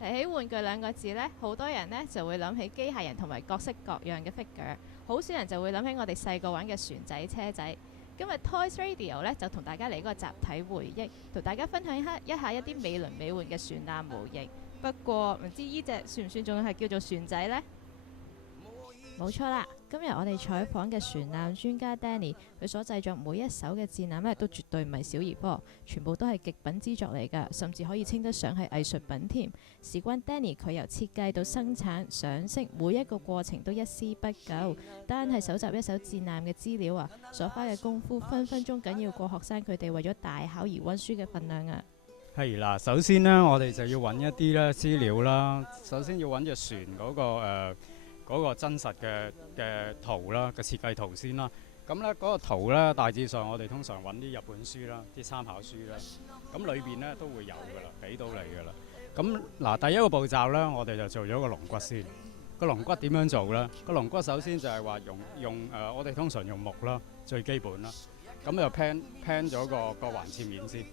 提起玩具兩個字呢，好多人呢就會諗起機械人同埋各式各樣嘅 figure，好少人就會諗起我哋細個玩嘅船仔車仔。今日 Toys Radio 呢就同大家嚟個集體回憶，同大家分享一下一啲美輪美奐嘅船艦模型。不過唔知呢隻算唔算仲係叫做船仔呢？冇錯啦，今日我哋採訪嘅船艦專家 Danny， 佢所製作每一艘嘅戰艦呢都絕對唔係小兒科，全部都係極品之作嚟㗎，甚至可以稱得上係藝術品添。事關 Danny， 佢由設計到生產、上色，每一個過程都一絲不苟。單係搜集一艘戰艦嘅資料啊，所花嘅功夫分分鐘緊要過學生佢哋為咗大考而溫書嘅份量啊！係啦，首先呢，我哋就要揾一啲咧資料啦。首先要揾隻船嗰個真實嘅圖啦，個設計圖先啦。咁咧嗰個圖咧，大致上我哋通常揾啲日本書啦，啲參考書啦。咁裏邊咧都會有噶啦，俾到你噶啦。咁嗱，第一個步驟咧，我哋就做咗個龍骨先。個龍骨點樣做咧？個龍骨首先就係話用我哋通常用木啦，最基本啦。咁就 pan 咗個橫切面先。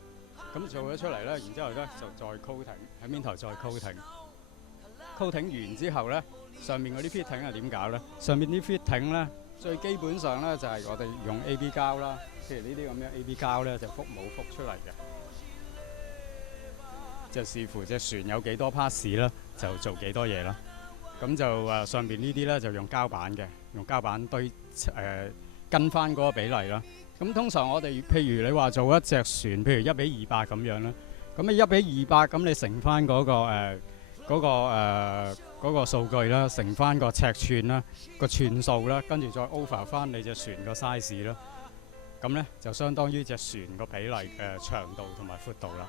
咁做咗出嚟咧，然之後咧就再 coating 喺面頭再 coating 完之後咧，上面嗰啲 fitting 係點搞咧？上面啲 fitting 咧，最基本上咧就係我哋用 AB 膠啦，譬如呢啲咁樣 AB 膠咧就覆冇覆出嚟嘅，就視乎隻船有幾多 pass 啦，就做幾多嘢啦。咁就上邊呢啲咧就用膠板嘅，用膠板堆跟翻嗰個比例啦。咁通常我哋譬如你話做一隻船，譬如1:200咁樣啦，咁你1:200咁你乘翻嗰個數據啦，乘翻個尺寸啦，個寸數啦，跟住再 over 翻你隻船個 size 啦，咁呢就相當於隻船個比例長度同埋闊度啦。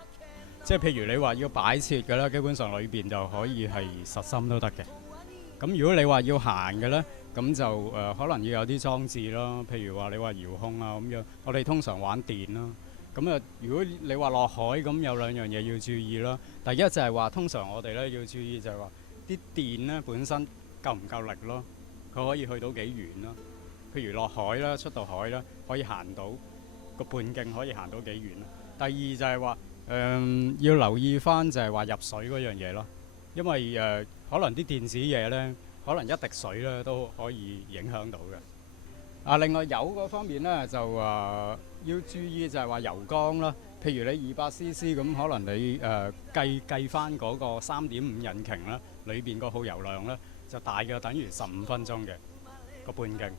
即係譬如你話要擺設嘅啦，基本上裏邊就可以係實心都得嘅。咁如果你話要行嘅呢，咁就可能要有啲裝置啦，譬如話你話遙控啊咁樣，我哋通常玩電啦。咁啊，如果你話落海咁，有兩樣嘢要注意啦。第一就係話，通常我哋咧要注意就係話，啲電咧本身夠唔夠力咯，佢可以去到幾遠啦。譬如落海啦，出到海啦，可以行到個半徑可以行到幾遠啦。第二就係話，要留意翻就係話入水嗰樣嘢咯，因為可能啲電子嘢咧，可能一滴水咧都可以影響到嘅。另外油嗰方面咧就要注意就係話油缸啦。譬如你200cc 咁，可能你計翻嗰個3.5引擎啦，裏邊個耗油量咧就大約等於15分鐘嘅個半徑。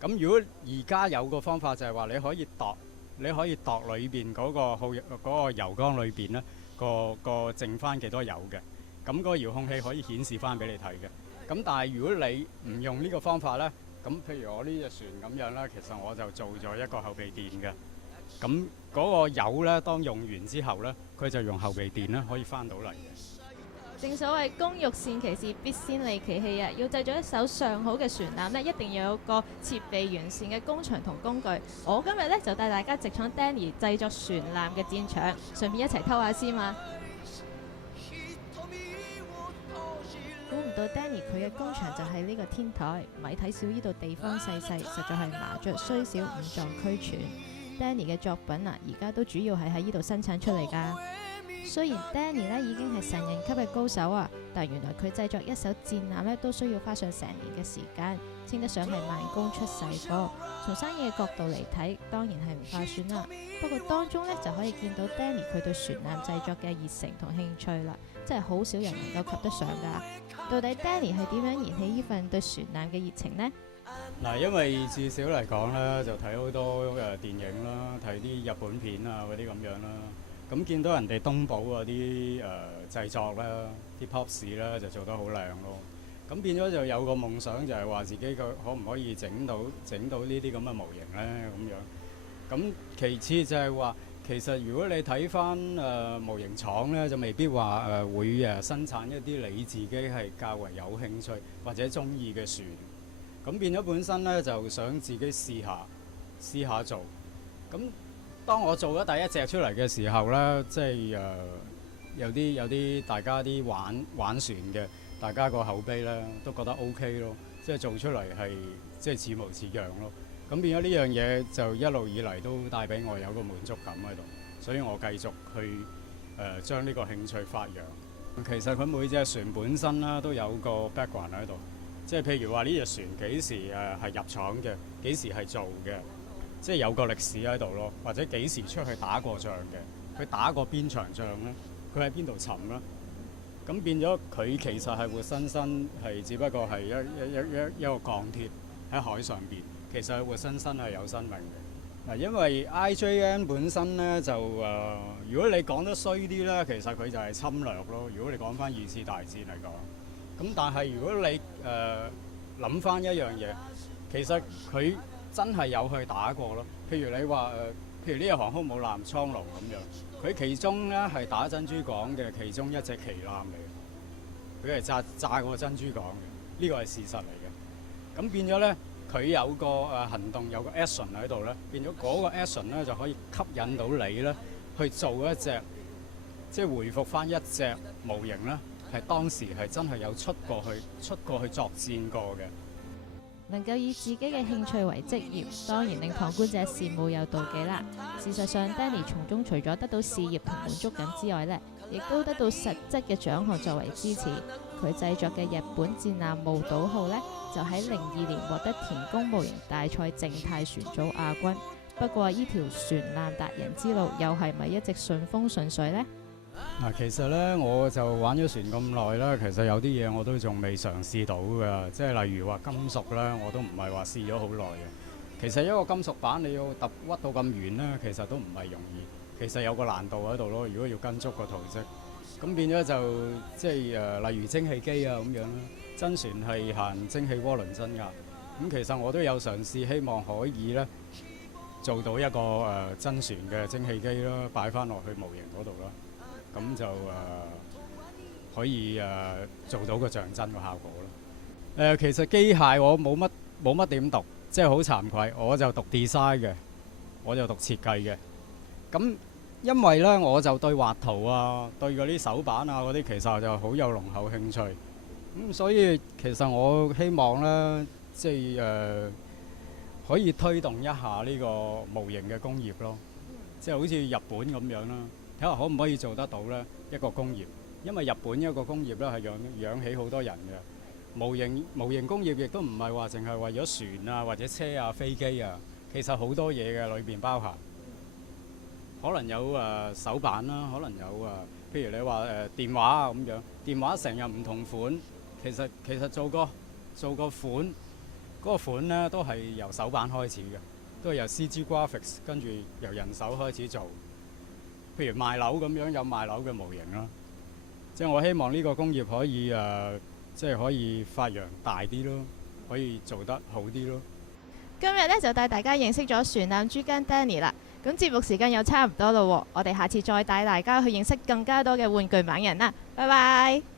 咁如果而家有個方法就係話你可以度裏邊嗰個油缸裏邊咧個剩翻幾多油嘅。咁個遙控器可以顯示翻俾你睇嘅。咁但係如果你唔用呢個方法咧，咁譬如我呢隻船咁樣啦，其實我就做咗一個後備電嘅。咁嗰個油咧，當用完之後咧，佢就用後備電咧可以翻到嚟嘅。正所謂工欲善其事，必先利其器啊！要製作一艘上好嘅船艦呢，一定要有個設備完善嘅工場同工具。我今日呢，就帶大家直闖 Danny 製作船艦嘅戰場，順便一齊偷下先嘛！估唔到 Danny 佢嘅工場就係呢個天台，咪睇少呢度地方細細，實在係麻雀雖小五臟俱全。Danny 嘅作品啊，而家都主要係喺呢度生產出嚟㗎。雖然 Danny 呢已經係神人級嘅高手啊，但原來佢製作一艘戰艦呢都需要花上成年嘅時間，稱得上係慢工出細貨。從生意嘅角度嚟睇，當然係唔划算啦。不過當中呢，就可以見到 Danny 佢對船艦製作嘅熱誠同興趣啦，真係好少人能夠及得上㗎。到底 Danny 係點樣燃起呢份對船艦嘅熱情呢？嗱，因為至少嚟講咧，就睇好多電影啦，睇啲日本片啊嗰啲咁樣啦。咁見到人哋東寶嗰啲製作啦，啲 props 啦就做得好靚咯。咁變咗就有個夢想，就係話自己可唔可以整到呢啲咁嘅模型咧咁樣。咁其次就係話，其實如果你睇翻模型廠咧，就未必話會生產一啲你自己係較為有興趣或者中意嘅船。咁變咗本身咧，就想自己試下做。咁當我做咗第一隻出嚟嘅時候咧，即係有啲大家啲玩船嘅，大家個口碑咧都覺得 OK 咯。即係做出嚟係即係似模似樣咯。咁變咗呢樣嘢就一路以嚟都帶俾我有個滿足感喺度，所以我繼續去將呢個興趣發揚。其實佢每隻船本身啦都有個 background 喺度，即係譬如話呢隻船幾時係入廠嘅，幾時係做嘅，即係有個歷史喺度咯，或者幾時出去打過仗嘅，佢打過邊場仗咧，佢喺邊度沉啦，咁變咗佢其實係活生生係只不過係一個鋼鐵喺海上邊，其實係活生生係有生命嘅。嗱，因為 IJN 本身咧就如果你講得衰啲咧，其實佢就係侵略咯。如果你講翻二次大戰嚟講，咁但係如果你諗翻一樣嘢，其實佢真係有去打過咯。譬如你話譬如呢個航空母艦蒼龍咁樣，佢其中咧係打珍珠港嘅其中一隻旗艦嚟嘅，佢係炸過珍珠港嘅，呢個係事實嚟嘅。咁變咗咧。佢有個行動，有個 action 喺度咧，變咗嗰個 action 咧就可以吸引到你咧去做一隻，即係回復翻一隻模型咧，係當時係真係有出過去作戰過嘅。能夠以自己嘅興趣為職業，當然令旁觀者羨慕又妒忌啦。事實上 Danny 從中除咗得到事業同滿足感之外呢，亦都得到實質嘅獎項作為支持。佢製作嘅日本戰艦霧島號呢，就喺02年獲得田宮模型大賽靜態船組亞軍。不過呢條船艦達人之路又係咪一直順風順水呢？嗱，其實咧我就玩咗船咁耐啦，其實有啲嘢我都仲未嘗試到㗎，即係例如話金屬咧，我都唔係話試咗好耐嘅。其實一個金屬板你要屈到咁圓咧，其實都唔係容易，其實有個難度喺度咯。如果要跟足個圖則，咁變咗就即係例如蒸汽機啊咁樣啦，真船係行蒸氣渦輪增壓，咁其實我都有嘗試，希望可以咧做到一個真船嘅蒸汽機啦，擺翻落去模型嗰度啦。咁就可以做到個像真嘅效果咯。其實機械我冇乜點讀，即係好慚愧，我就讀 design 嘅，我就讀設計嘅。咁因為咧，我就對畫圖啊，對嗰啲手板啊嗰啲，其實就好有濃厚興趣。咁所以其實我希望咧，即係可以推動一下呢個模型嘅工業咯，即係好似日本咁樣啦。睇下可唔可以做得到呢一個工業，因為日本一個工業咧係養起好多人嘅。模型工業亦都唔係話淨係為咗船啊或者車啊飛機啊，其實好多嘢嘅裏邊包含，可能有手板啦，可能有譬如你話電話啊咁樣，電話成日唔同款，其實做個款嗰個款呢都係由手板開始嘅，都係由 CG Graphics 跟住由人手開始做。譬如賣樓咁樣，有賣樓嘅模型啦，即係我希望呢個工業可以即係可以發揚大啲咯，可以做得好啲咯。今日呢，就帶大家認識咗船艦豬羹 Danny 啦。咁節目時間又差唔多咯喎，我哋下次再帶大家去認識更加多嘅玩具猛人啦。拜拜。